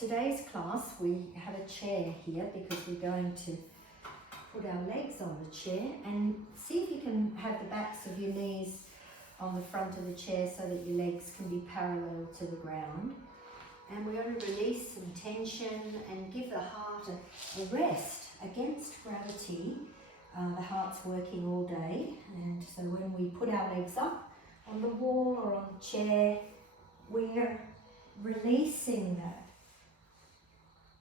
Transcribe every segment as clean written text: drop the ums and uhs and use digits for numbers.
today's class we have a chair here because we're going to put our legs on the chair, and see if you can have the backs of your knees on the front of the chair so that your legs can be parallel to the ground. And we're going to release some tension and give the heart a rest against gravity. The heart's working all day, and so when we put our legs up on the wall or on the chair, we're releasing that.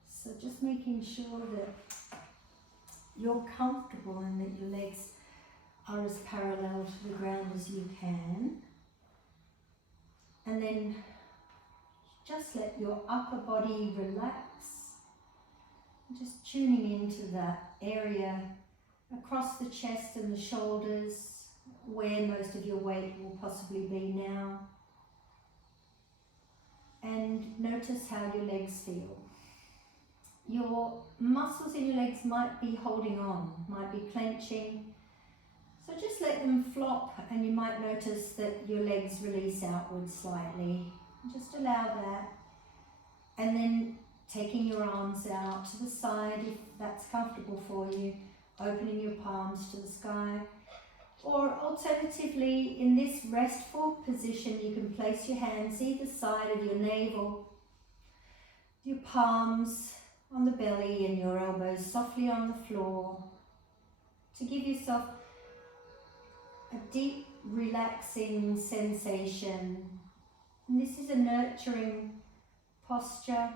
So just making sure that you're comfortable and that your legs are as parallel to the ground as you can. And then just let your upper body relax. Just tuning into that area across the chest and the shoulders, where most of your weight will possibly be now. And notice how your legs feel. Your muscles in your legs might be holding on, might be clenching. So just let them flop, and you might notice that your legs release outwards slightly. Just allow that. And then taking your arms out to the side if that's comfortable for you, opening your palms to the sky. Or alternatively, in this restful position, you can place your hands either side of your navel, your palms on the belly and your elbows softly on the floor, to give yourself a deep, relaxing sensation. And this is a nurturing posture.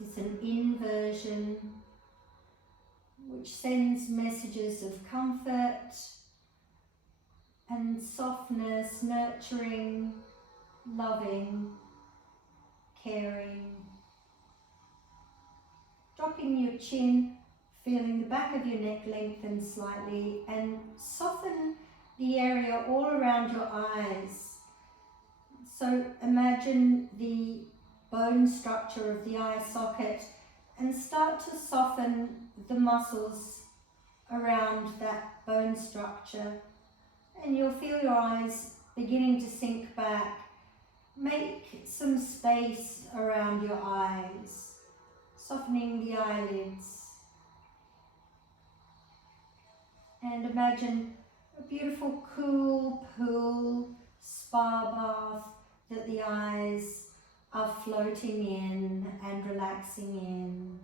It's an inversion which sends messages of comfort and softness, nurturing, loving, caring. Dropping your chin, feeling the back of your neck lengthen slightly, and soften the area all around your eyes. So imagine the bone structure of the eye socket and start to soften the muscles around that bone structure, and you'll feel your eyes beginning to sink back. Make some space around your eyes, softening the eyelids, and imagine a beautiful cool pool, spa bath that the eyes are floating in and relaxing in.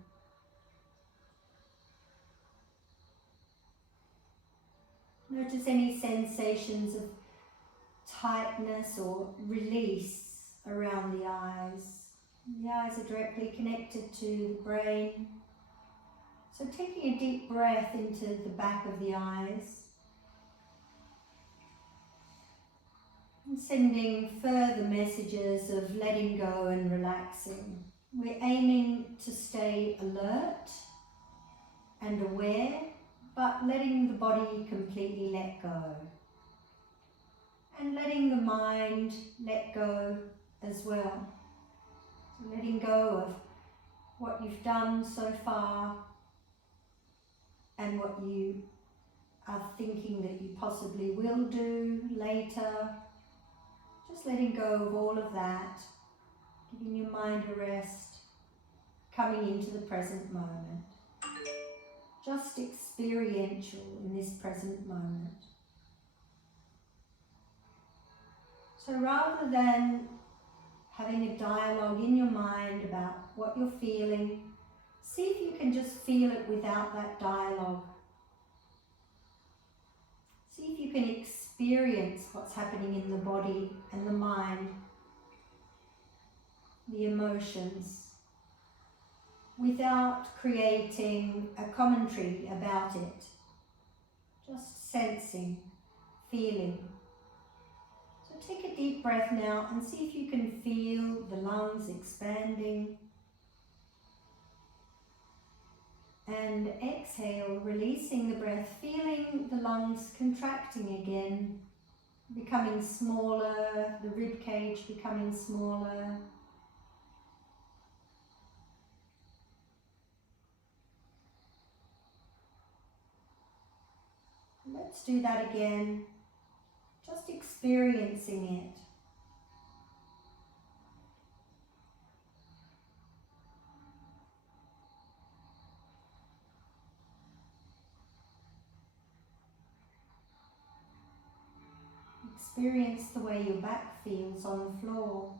Notice any sensations of tightness or release around the eyes. The eyes are directly connected to the brain. So taking a deep breath into the back of the eyes, and sending further messages of letting go and relaxing. We're aiming to stay alert and aware, but letting the body completely let go. And letting the mind let go as well. So letting go of what you've done so far and what you are thinking that you possibly will do later. Just letting go of all of that, giving your mind a rest, coming into the present moment. Just experiential in this present moment. So rather than having a dialogue in your mind about what you're feeling, see if you can just feel it without that dialogue. See if you can experience what's happening in the body and the mind, the emotions, without creating a commentary about it. Just sensing, feeling. So take a deep breath now and see if you can feel the lungs expanding. And exhale, releasing the breath, feeling the lungs contracting again, becoming smaller, the rib cage becoming smaller. Let's do that again, just experiencing it. Experience the way your back feels on the floor.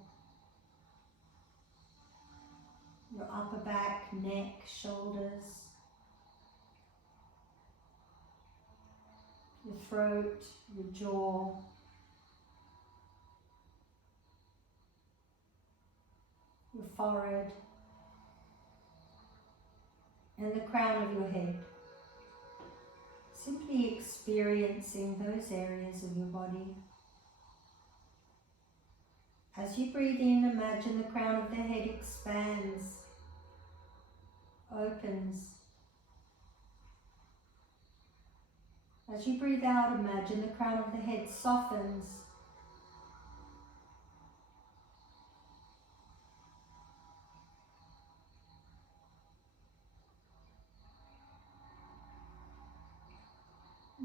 Your upper back, neck, shoulders, your throat, your jaw, your forehead, and the crown of your head. Simply experiencing those areas of your body. As you breathe in, imagine the crown of the head expands, opens. As you breathe out, imagine the crown of the head softens.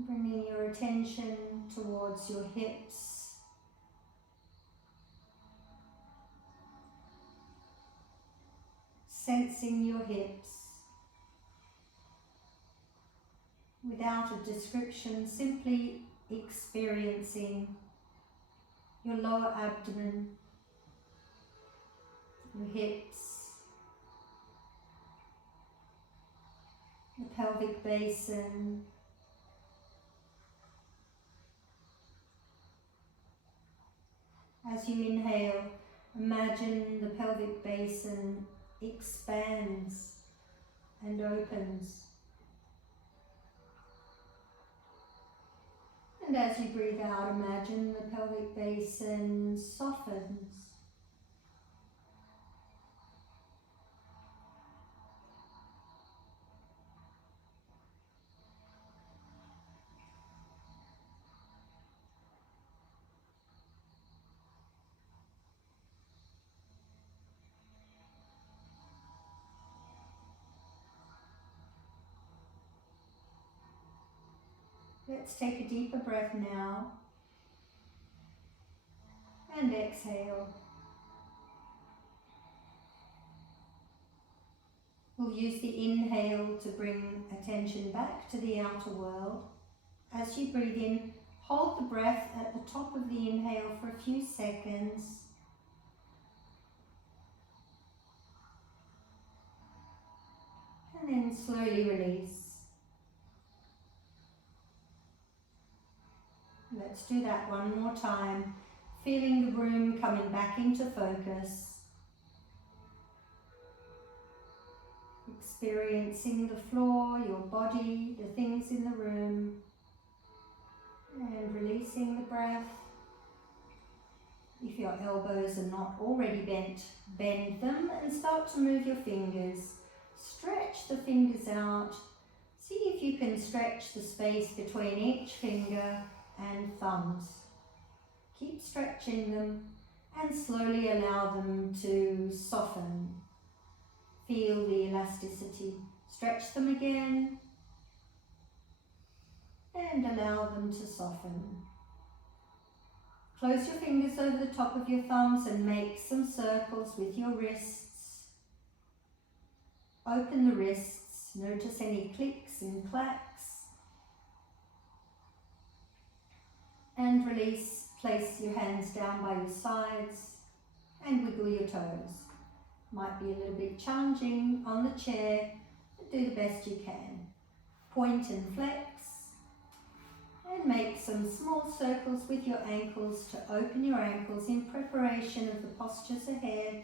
Bringing your attention towards your hips, sensing your hips. Without a description, simply experiencing your lower abdomen, your hips, the pelvic basin, as you inhale, imagine the pelvic basin expands and opens. And as you breathe out, imagine the pelvic basin softens. Let's take a deeper breath now and exhale. We'll use the inhale to bring attention back to the outer world. As you breathe in, hold the breath at the top of the inhale for a few seconds. And then slowly release. Let's do that one more time, feeling the room coming back into focus. Experiencing the floor, your body, the things in the room, and releasing the breath. If your elbows are not already bent, bend them and start to move your fingers. Stretch the fingers out. See if you can stretch the space between each finger and thumbs. Keep stretching them and slowly allow them to soften. Feel the elasticity. Stretch them again and allow them to soften. Close your fingers over the top of your thumbs and make some circles with your wrists. Open the wrists. Notice any clicks and clacks. And release. Place your hands down by your sides and wiggle your toes. Might be a little bit challenging on the chair, but do the best you can. Point and flex. And make some small circles with your ankles to open your ankles in preparation of the postures ahead.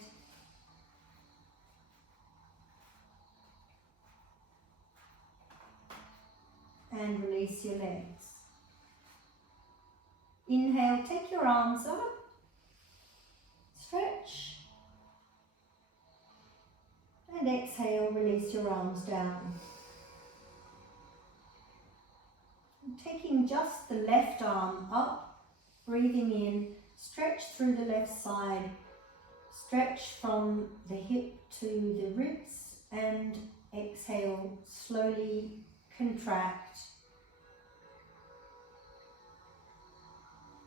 And release your legs. Inhale, take your arms up, stretch, and exhale, release your arms down. And taking just the left arm up, breathing in, stretch through the left side, stretch from the hip to the ribs, and exhale, slowly contract.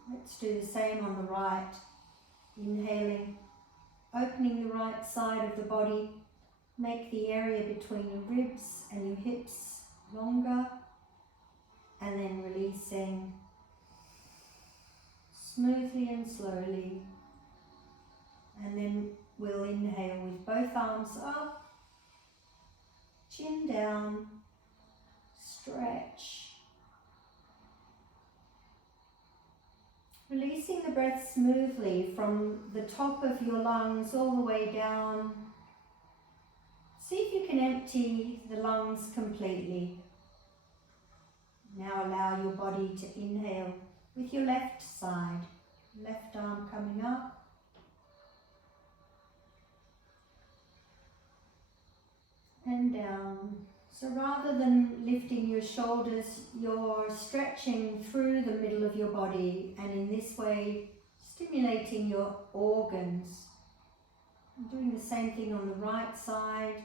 Let's do the same on the right. Inhaling, opening the right side of the body. Make the area between your ribs and your hips longer. And then releasing. smoothly and slowly. And then we'll inhale with both arms up, chin down, stretch. Releasing the breath smoothly from the top of your lungs all the way down. See if you can empty the lungs completely. Now allow your body to inhale with your left side. Left arm coming up. And down. So rather than lifting your shoulders, you're stretching through the middle of your body, and in this way stimulating your organs. I'm doing the same thing on the right side.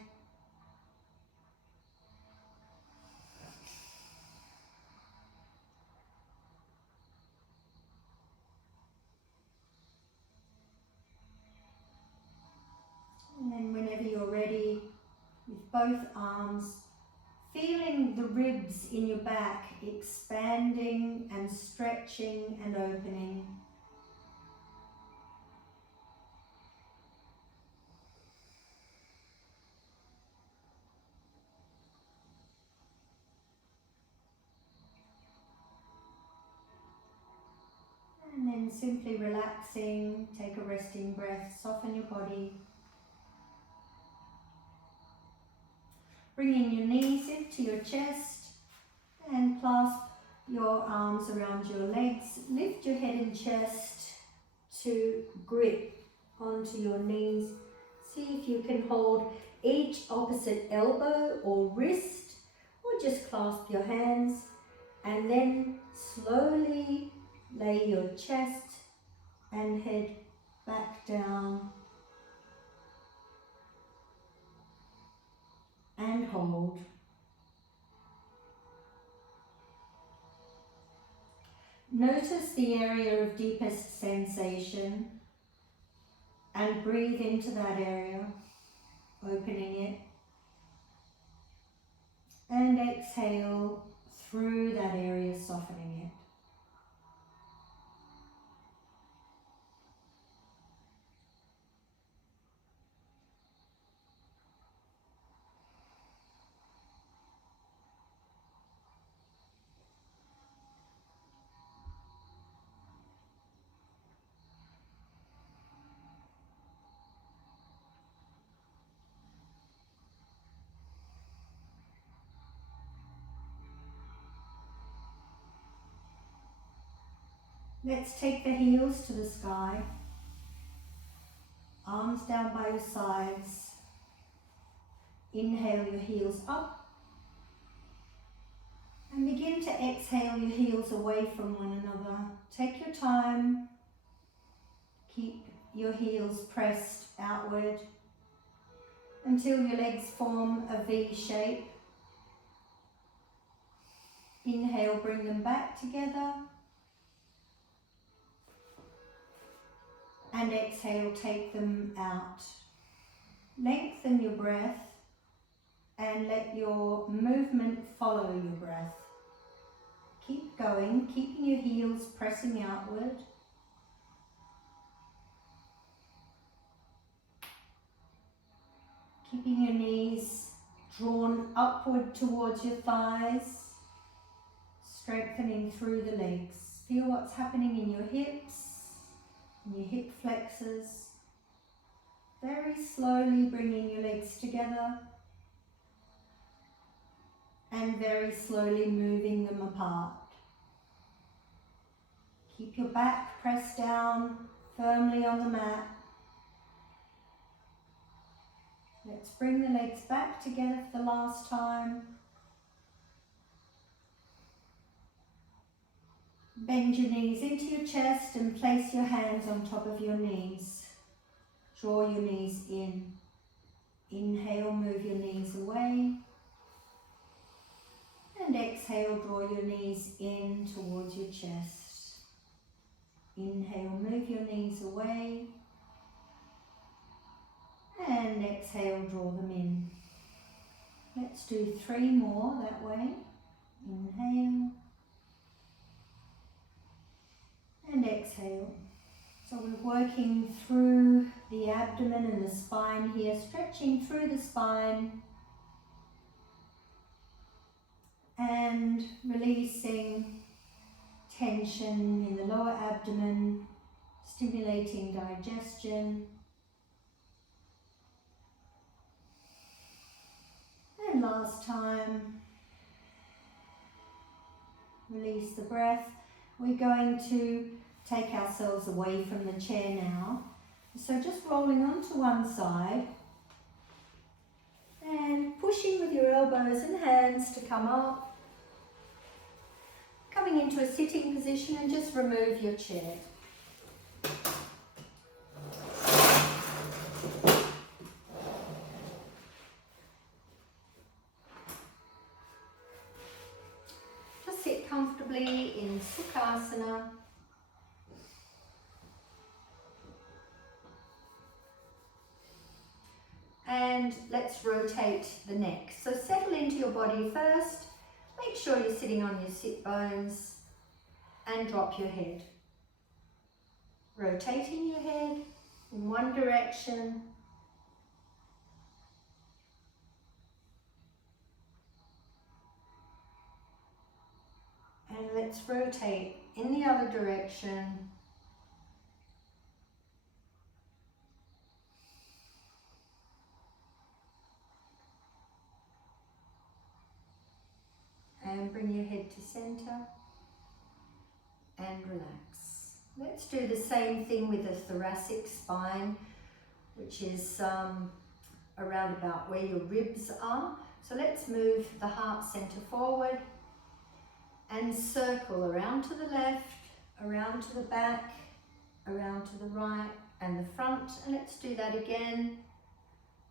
And then whenever you're ready, with both arms, feeling the ribs in your back expanding and stretching and opening. And then simply relaxing, take a resting breath, soften your body. Bringing your knees into your chest and clasp your arms around your legs. Lift your head and chest to grip onto your knees. See if you can hold each opposite elbow or wrist, or just clasp your hands, and then slowly lay your chest and head back down and hold. Notice the area of deepest sensation and breathe into that area, opening it. And exhale through that area, softening it. Let's take the heels to the sky, arms down by your sides. Inhale your heels up and begin to exhale your heels away from one another. Take your time, keep your heels pressed outward until your legs form a V shape. Inhale, bring them back together. And exhale, take them out. Lengthen your breath and let your movement follow your breath. Keep going, keeping your heels pressing outward. Keeping your knees drawn upward towards your thighs, strengthening through the legs. Feel what's happening in your hips, in your hip flexors. Very slowly bringing your legs together and very slowly moving them apart. Keep your back pressed down firmly on the mat. Let's bring the legs back together for the last time. Bend your knees into your chest and place your hands on top of your knees. Draw your knees in. Inhale, move your knees away. And exhale, draw your knees in towards your chest. Inhale, move your knees away. And exhale, draw them in. Let's do 3 more that way. Inhale. and exhale. So we're working through the abdomen and the spine here, stretching through the spine and releasing tension in the lower abdomen, stimulating digestion. And last time, release the breath. We're going to take ourselves away from the chair now. So just rolling onto one side and pushing with your elbows and hands to come up. Coming into a sitting position and just remove your chair. Just sit comfortably in Sukhasana. And let's rotate the neck. So settle into your body first. Make sure you're sitting on your sit bones and drop your head. Rotating your head in one direction. And let's rotate in the other direction. And bring your head to center and relax. Let's do the same thing with the thoracic spine, which is around about where your ribs are. So let's move the heart center forward and circle around to the left, around to the back, around to the right and the front. And let's do that again.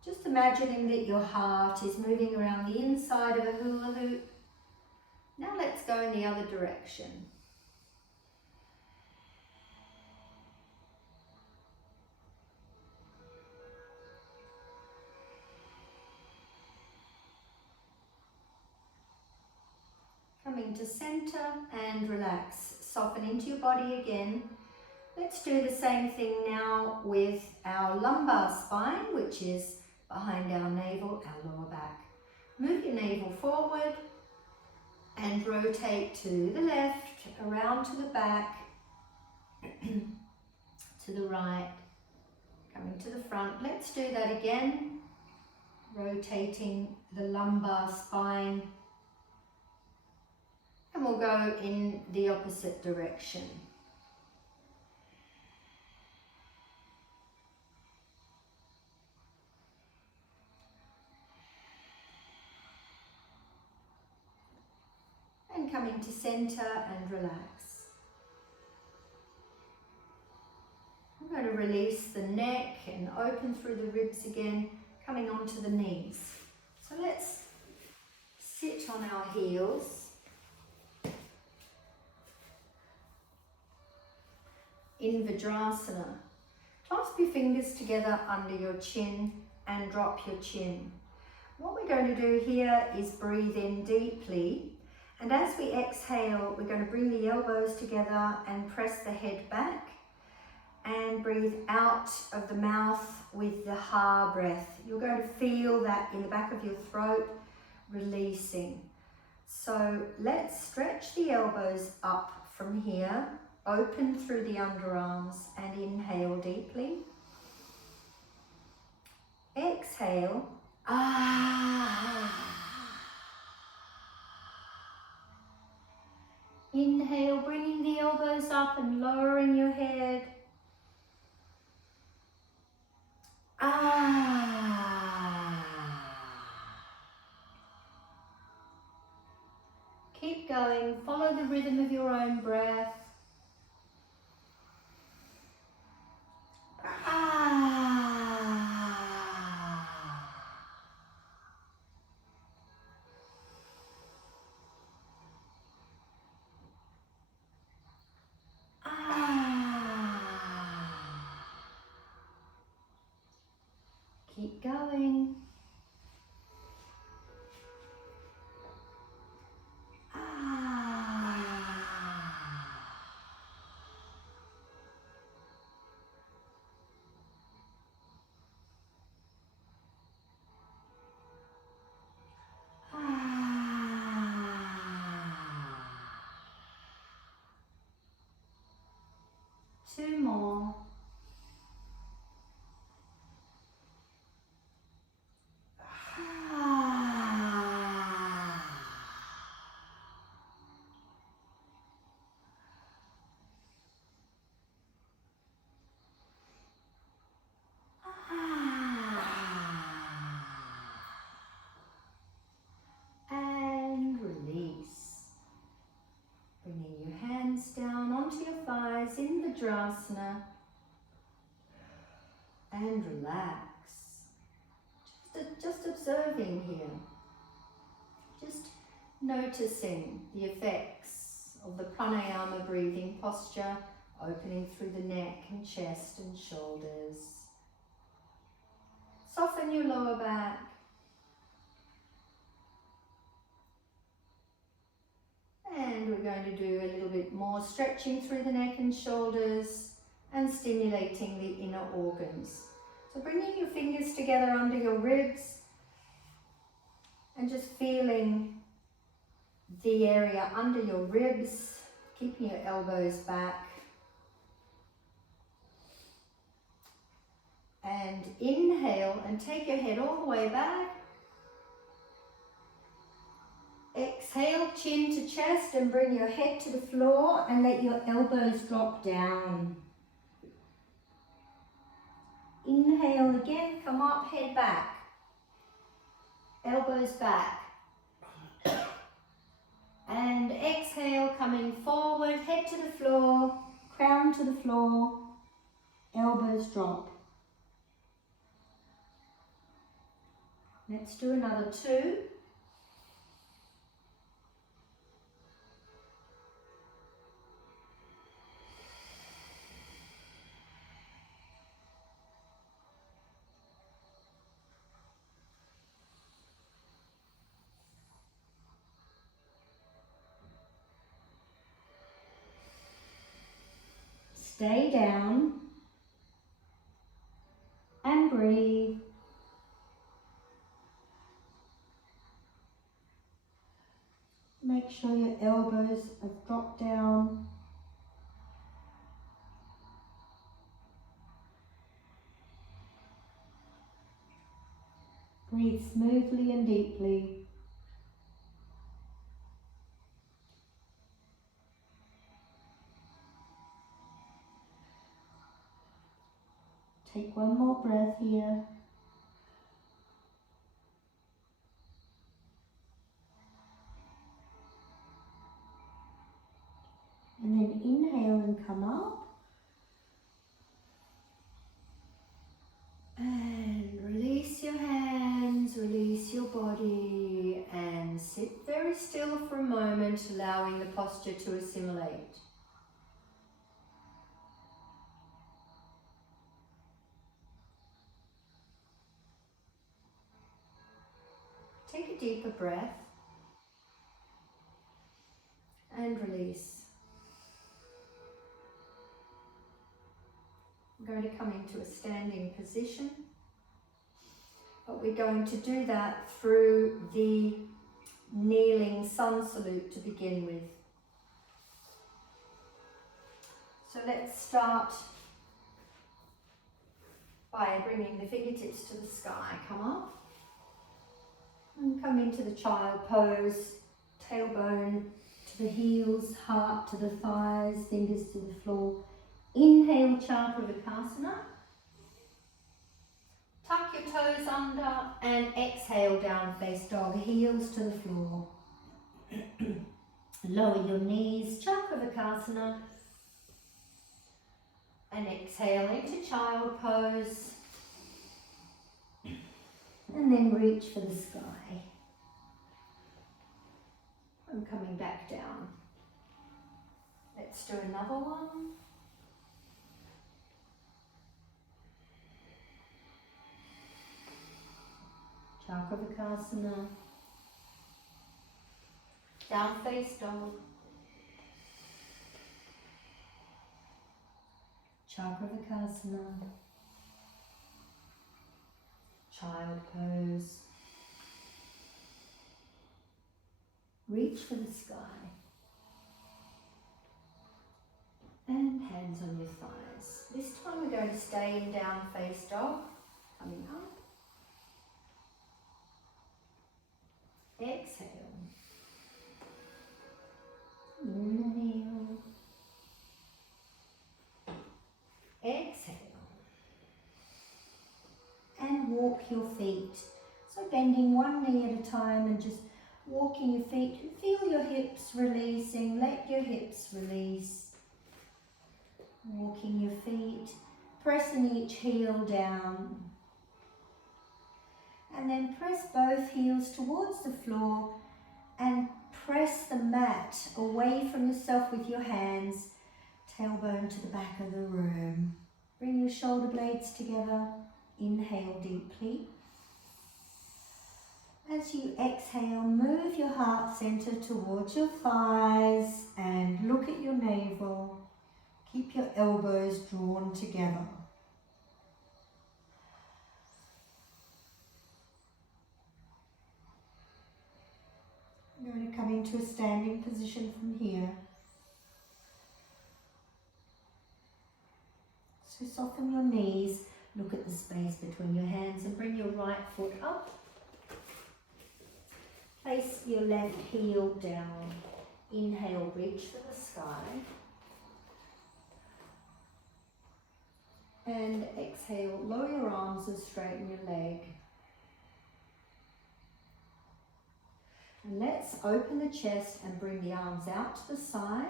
Just imagining that your heart is moving around the inside of a hula hoop. Now let's go in the other direction. Coming to center and relax. Soften into your body again. Let's do the same thing now with our lumbar spine, which is behind our navel, our lower back. Move your navel forward and rotate to the left, around to the back, to the right, coming to the front. Let's do that again, rotating the lumbar spine, and we'll go in the opposite direction. And coming to center and relax. I'm going to release the neck and open through the ribs again, coming onto the knees. So let's sit on our heels. In Vajrasana. Clasp your fingers together under your chin and drop your chin. What we're going to do here is breathe in deeply. And as we exhale, we're going to bring the elbows together and press the head back and breathe out of the mouth with the ha breath. You're going to feel that in the back of your throat, releasing. So let's stretch the elbows up from here, open through the underarms and inhale deeply. Exhale. Ah. Inhale, bringing the elbows up and lowering your head. Ah. Keep going, follow the rhythm of your own breath. Ah. Keep going. Mudrasana and relax. Just observing here. Just noticing the effects of the pranayama breathing posture, opening through the neck and chest and shoulders. Soften your lower back. And we're going to do a little bit more stretching through the neck and shoulders and stimulating the inner organs. So bringing your fingers together under your ribs and just feeling the area under your ribs, keeping your elbows back. And inhale and take your head all the way back. Exhale, chin to chest, and bring your head to the floor and let your elbows drop down. Inhale again, come up, head back. Elbows back. And exhale, coming forward, head to the floor, crown to the floor, elbows drop. Let's do another 2. Stay down and breathe. Make sure your elbows have dropped down. Breathe smoothly and deeply. Take one more breath here. And then inhale and come up. And release your hands, release your body, and sit very still for a moment, allowing the posture to assimilate. Take a deeper breath and release. We're going to come into a standing position, but we're going to do that through the kneeling sun salute to begin with. So let's start by bringing the fingertips to the sky. Come up and come into the child pose, tailbone to the heels, heart to the thighs, fingers to the floor. Inhale, Chakravikasana. Tuck your toes under and exhale, down face dog, heels to the floor. Lower your knees, Chakravikasana. And exhale into child pose. And then reach for the sky. I'm coming back down. Let's do another one. Chakravikasana. Down face dog. Chakravikasana. Child pose. Reach for the sky. And hands on your thighs. This time we're going to stay in down face dog. Coming up. Exhale. Inhale. Exhale. And walk your feet. So bending one knee at a time and just walking your feet. Feel your hips releasing. Let your hips release. Walking your feet, pressing each heel down. And then press both heels towards the floor and press the mat away from yourself with your hands, tailbone to the back of the room. Bring your shoulder blades together. Inhale deeply. As you exhale, move your heart center towards your thighs and look at your navel. Keep your elbows drawn together. I'm going to come into a standing position from here. So soften your knees, look at the space between your hands and bring your right foot up. Place your left heel down. Inhale, reach for the sky. And exhale, lower your arms and straighten your leg. And let's open the chest and bring the arms out to the side.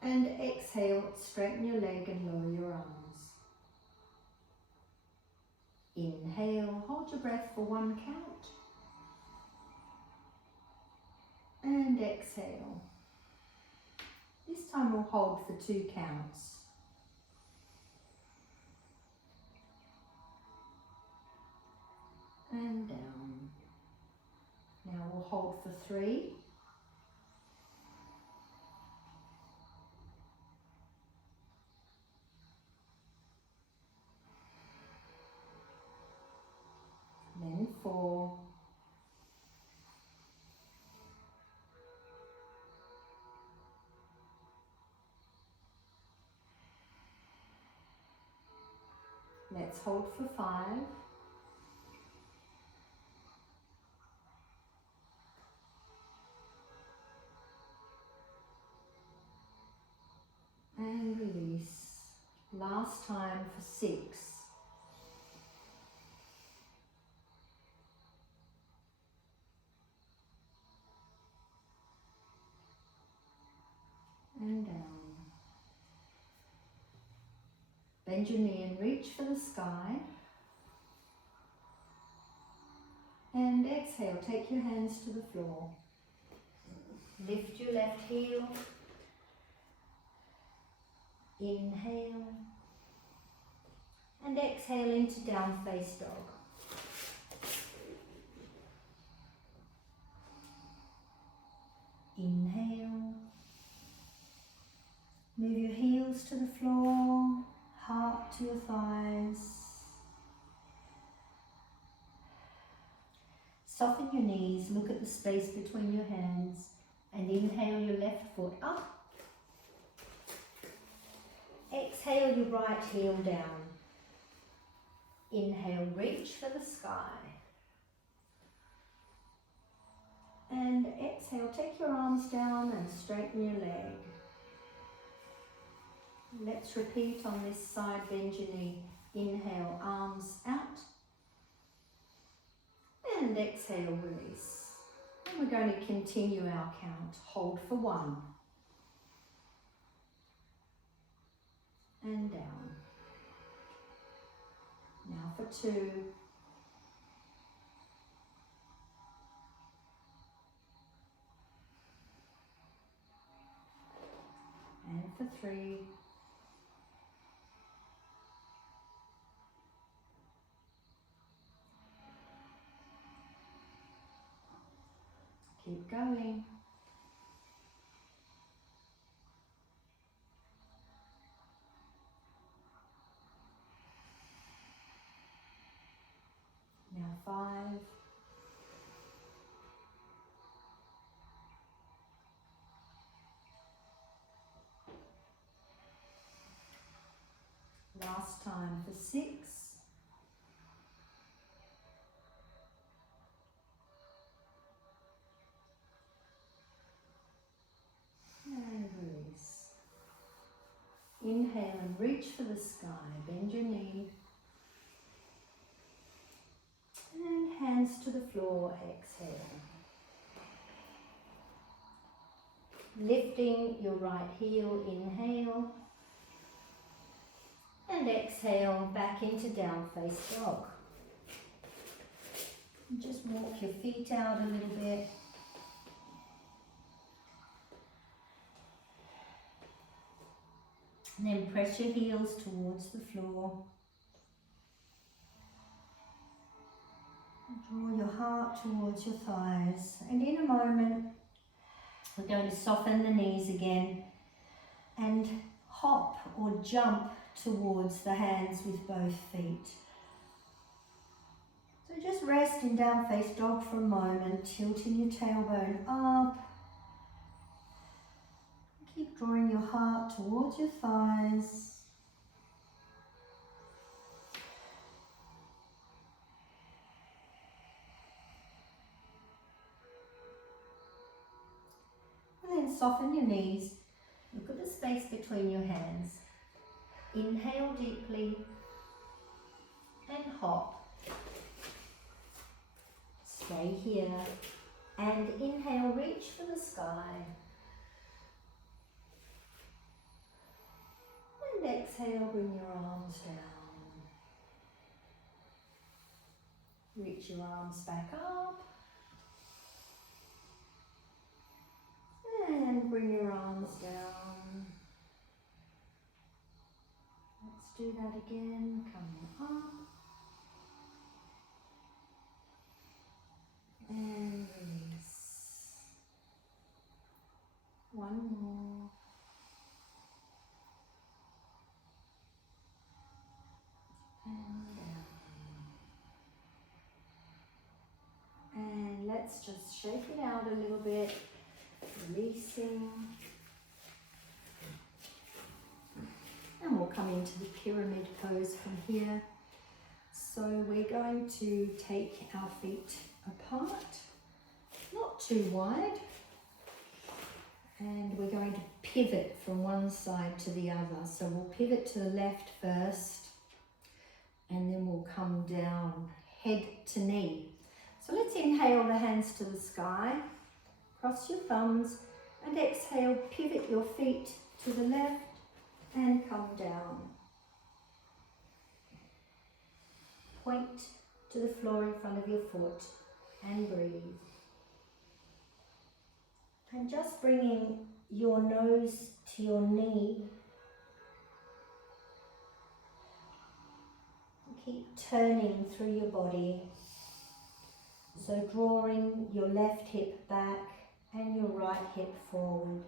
And exhale, straighten your leg and lower your arms. Inhale, hold your breath for 1 count. And exhale. This time we'll hold for 2 counts. And down. Now we'll hold for 3. Then 4. Let's hold for 5. And release. Last time for 6. And down. Bend your knee and reach for the sky. And exhale, take your hands to the floor. Lift your left heel. Inhale. And exhale into down face dog. Inhale. Move your heels to the floor, heart to your thighs. Soften your knees, look at the space between your hands, and inhale your left foot up. Exhale your right heel down. Inhale, reach for the sky. And exhale, take your arms down and straighten your leg. Let's repeat on this side, bend your knee. Inhale, arms out. And exhale, release. And we're going to continue our count. Hold for 1. And down. Now for 2. And for 3. Keep going. Now 5. Last time for 6. And release. Inhale and reach for the sky. Bend your knee. And hands to the floor. Exhale. Lifting your right heel, inhale. And exhale back into down face dog. And just walk your feet out a little bit. And then press your heels towards the floor. Draw your heart towards your thighs. And in a moment, we're going to soften the knees again and hop or jump towards the hands with both feet. So just rest in down face dog for a moment, tilting your tailbone up. Keep drawing your heart towards your thighs. And then soften your knees. Look at the space between your hands. Inhale deeply and hop. Stay here and inhale, reach for the sky. And exhale, bring your arms down. Reach your arms back up. And bring your arms down. Let's do that again. Come up. And release. One more. And down. And let's just shake it out a little bit. Releasing. And we'll come into the pyramid pose from here. So we're going to take our feet apart, not too wide, and we're going to pivot from one side to the other. So we'll pivot to the left first, and then we'll come down head to knee. So let's inhale the hands to the sky, cross your thumbs, and exhale, pivot your feet to the left and come down. Point to the floor in front of your foot and breathe. And just bringing your nose to your knee. Keep turning through your body. So drawing your left hip back and your right hip forward.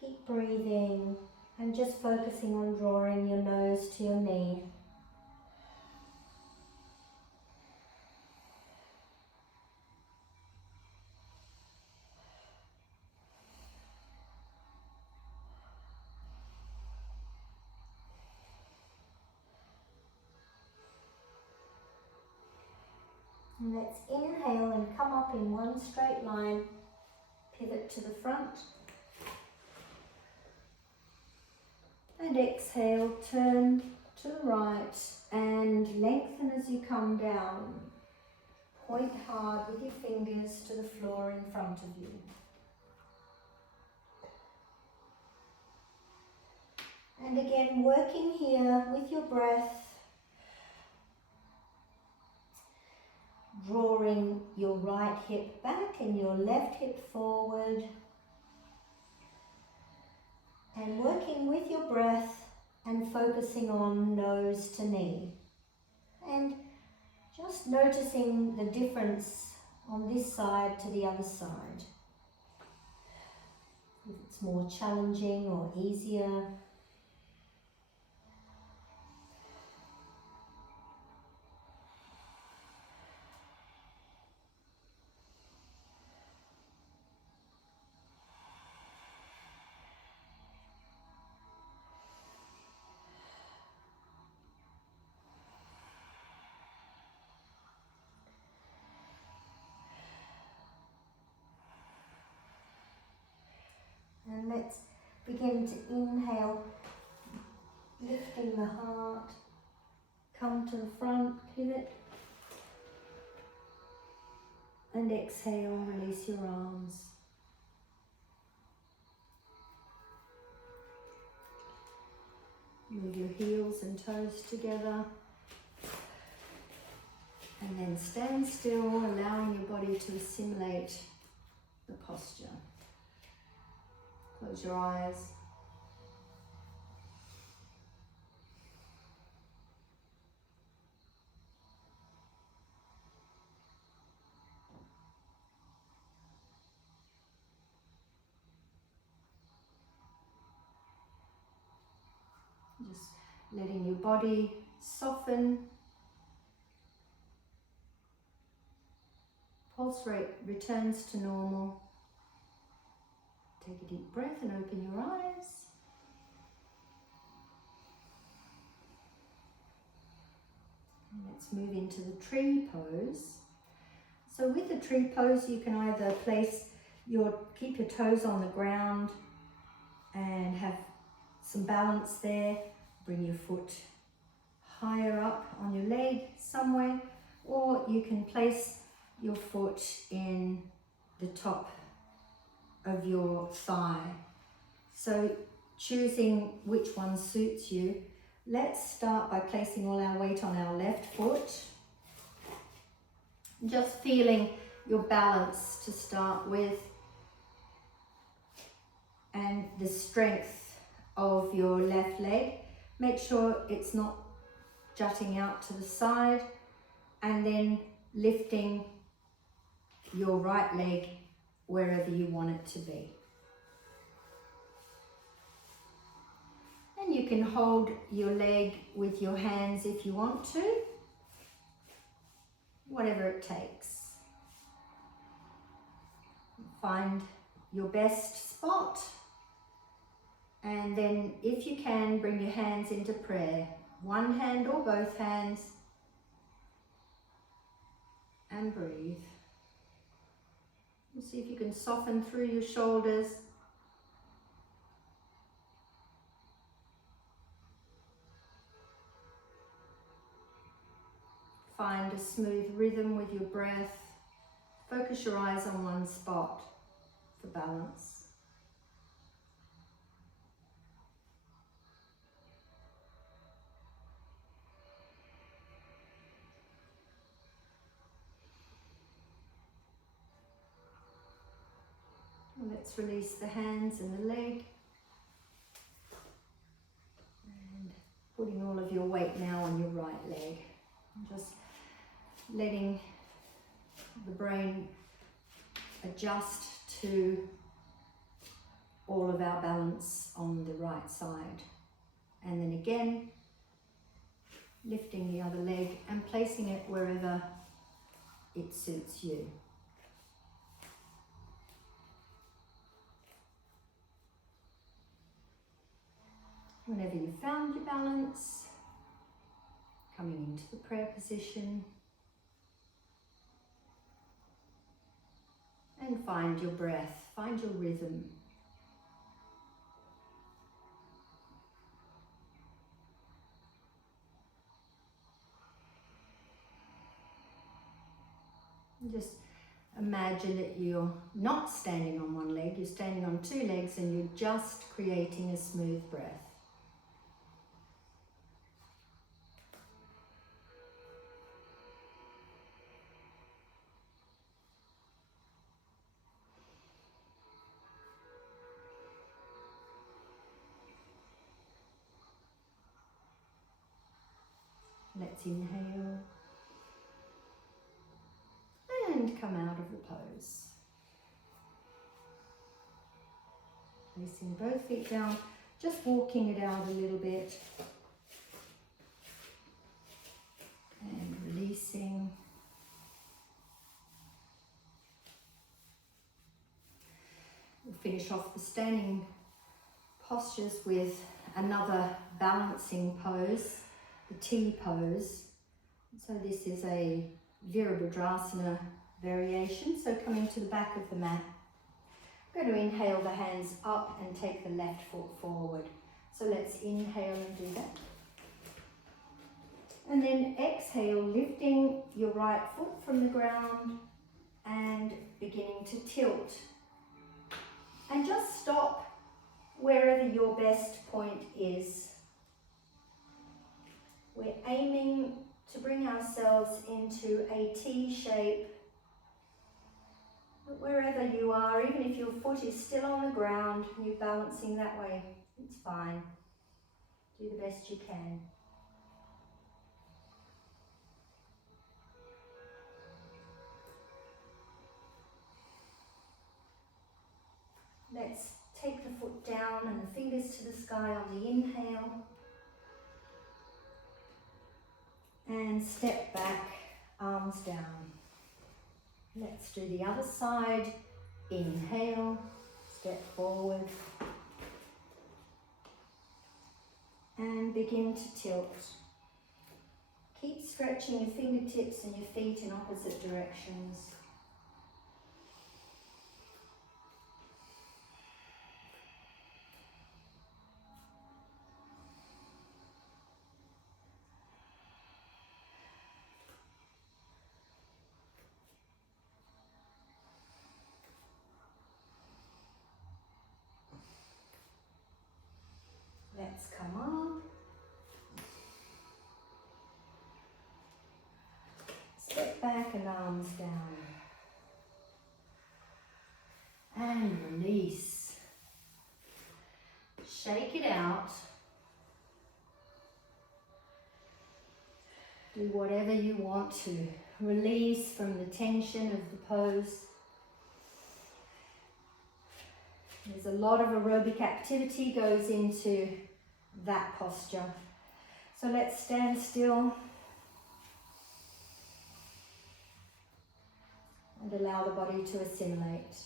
Keep breathing and just focusing on drawing your nose to your knee. And let's inhale and come up in one straight line, pivot to the front. And exhale, turn to the right and lengthen as you come down. Point hard with your fingers to the floor in front of you. And again, working here with your breath, drawing your right hip back and your left hip forward. And working with your breath and focusing on nose to knee. And just noticing the difference on this side to the other side. If it's more challenging or easier. And let's begin to inhale, lifting the heart, come to the front, pivot, and exhale, release your arms. Move your heels and toes together. And then stand still, allowing your body to assimilate the posture. Close your eyes. Just letting your body soften. Pulse rate returns to normal. Take a deep breath and open your eyes. And let's move into the tree pose. So with the tree pose, you can either keep your toes on the ground and have some balance there. Bring your foot higher up on your leg somewhere, or you can place your foot in the top of your thigh. So choosing which one suits you. Let's start by placing all our weight on our left foot. Just feeling your balance to start with and the strength of your left leg. Make sure it's not jutting out to the side, and then lifting your right leg wherever you want it to be. And you can hold your leg with your hands if you want to, whatever it takes. Find your best spot, and then if you can, bring your hands into prayer. One hand or both hands, and breathe. And see if you can soften through your shoulders. Find a smooth rhythm with your breath. Focus your eyes on one spot for balance. And let's release the hands and the leg. And putting all of your weight now on your right leg. Just letting the brain adjust to all of our balance on the right side. And then again, lifting the other leg and placing it wherever it suits you. Whenever you've found your balance, coming into the prayer position, and find your breath, find your rhythm. And just imagine that you're not standing on one leg, you're standing on two legs, and you're just creating a smooth breath. Let's inhale and come out of the pose. Placing both feet down, just walking it out a little bit and releasing. We'll finish off the standing postures with another balancing pose, the T pose. So this is a Virabhadrasana variation. So coming to the back of the mat, I'm going to inhale the hands up and take the left foot forward. So let's inhale and do that. And then exhale, lifting your right foot from the ground and beginning to tilt. And just stop wherever your best point is. We're aiming to bring ourselves into a T shape. But wherever you are, even if your foot is still on the ground, you're balancing that way, it's fine. Do the best you can. Let's take the foot down and the fingers to the sky on the inhale. And step back, arms down. Let's do the other side. Inhale, step forward. And begin to tilt. Keep stretching your fingertips and your feet in opposite directions. Let's come up. Step back and arms down. And release. Shake it out. Do whatever you want to. Release from the tension of the pose. There's a lot of aerobic activity goes into that posture. So let's stand still and allow the body to assimilate.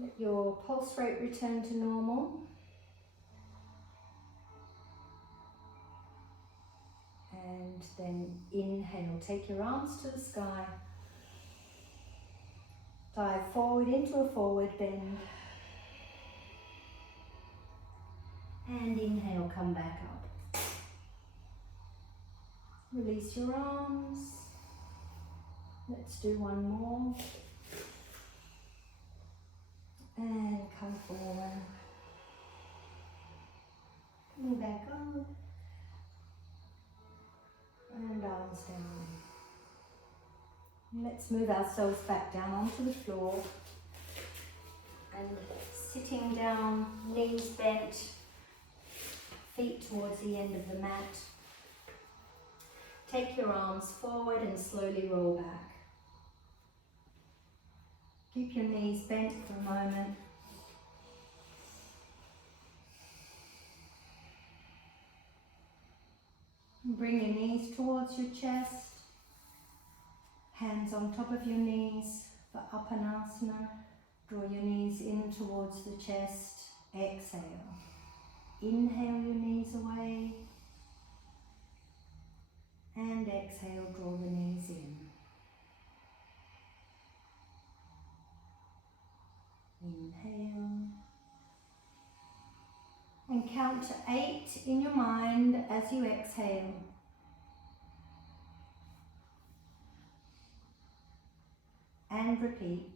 Let your pulse rate return to normal. And then inhale, take your arms to the sky. Dive forward into a forward bend. And inhale, come back up. Release your arms. Let's do one more. And come forward. Coming back up. And arms down. Let's move ourselves back down onto the floor. And sitting down, knees bent, feet towards the end of the mat. Take your arms forward and slowly roll back. Keep your knees bent for a moment. Bring your knees towards your chest. Hands on top of your knees for Upanasana. Draw your knees in towards the chest. Exhale. Inhale your knees away. And exhale, draw the knees in. Inhale. And count to 8 in your mind as you exhale. And repeat.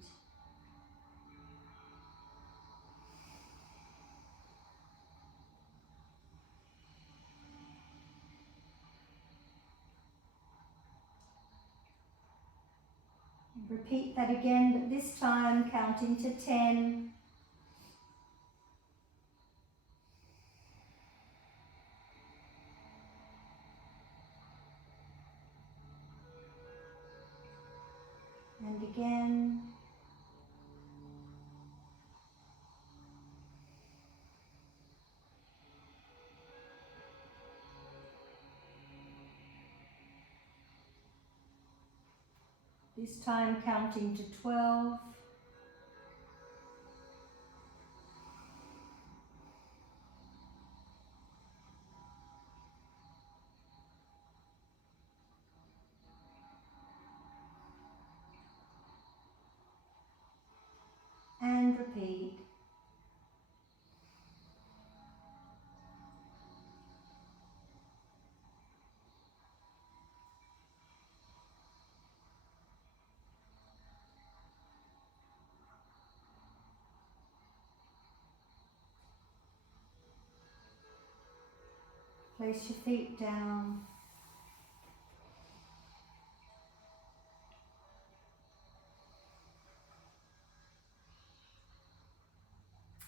Repeat that again, but this time counting to 10. And again. This time counting to 12. And repeat. Place your feet down.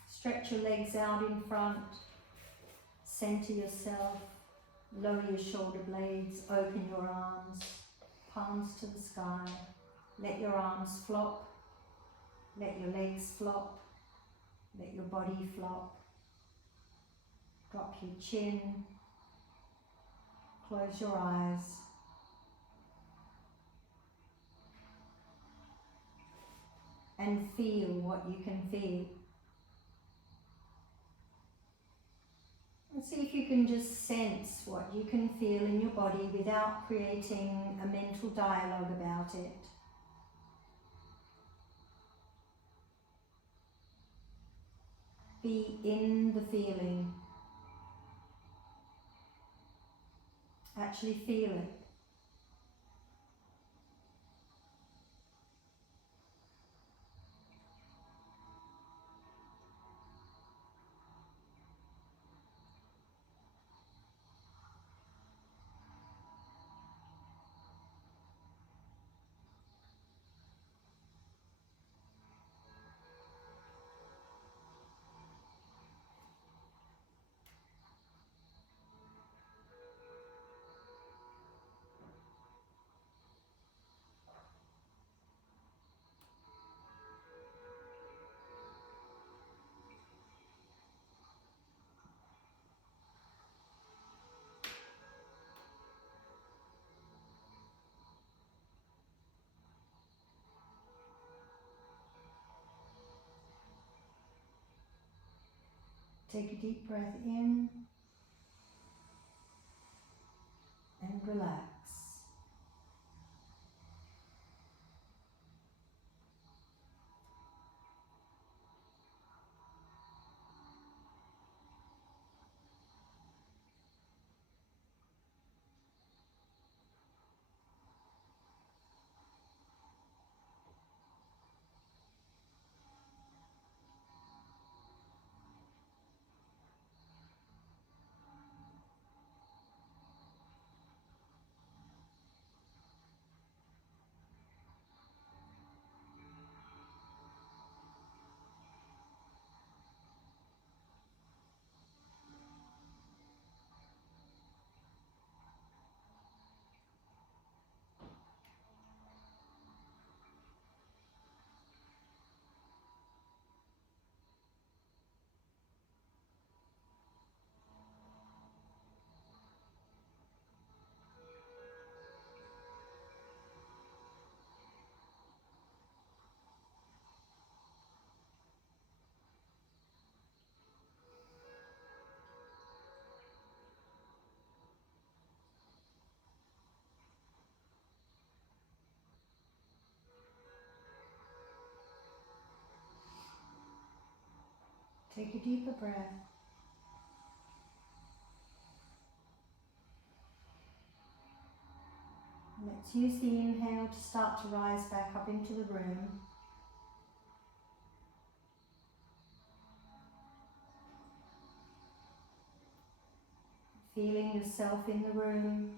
Stretch your legs out in front. Center yourself. Lower your shoulder blades. Open your arms. Palms to the sky. Let your arms flop. Let your legs flop. Let your body flop. Drop your chin. Close your eyes. And feel what you can feel. And see if you can just sense what you can feel in your body without creating a mental dialogue about it. Be in the feeling. Actually feel it. Take a deep breath in and relax. Take a deeper breath. Let's use the inhale to start to rise back up into the room. Feeling yourself in the room.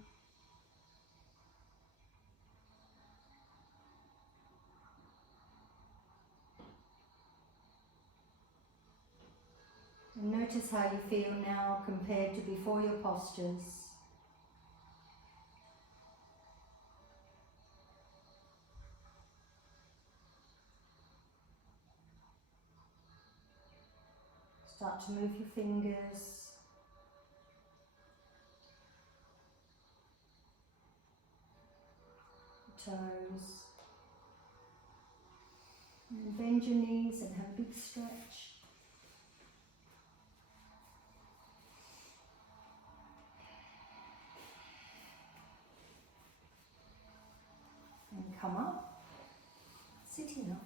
And notice how you feel now compared to before your postures. Start to move your fingers. Toes. And bend your knees and have a big stretch. And come up, sitting up.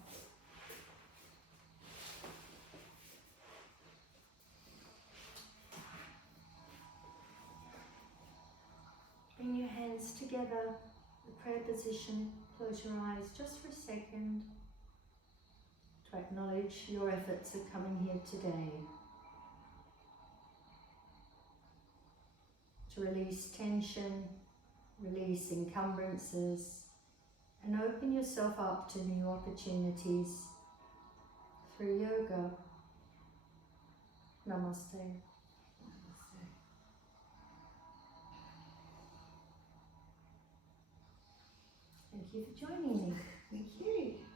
Bring your hands together, the prayer position. Close your eyes just for a second to acknowledge your efforts of coming here today. to release tension, release encumbrances, and open yourself up to new opportunities through yoga. Namaste. Thank you for joining me. Thank you.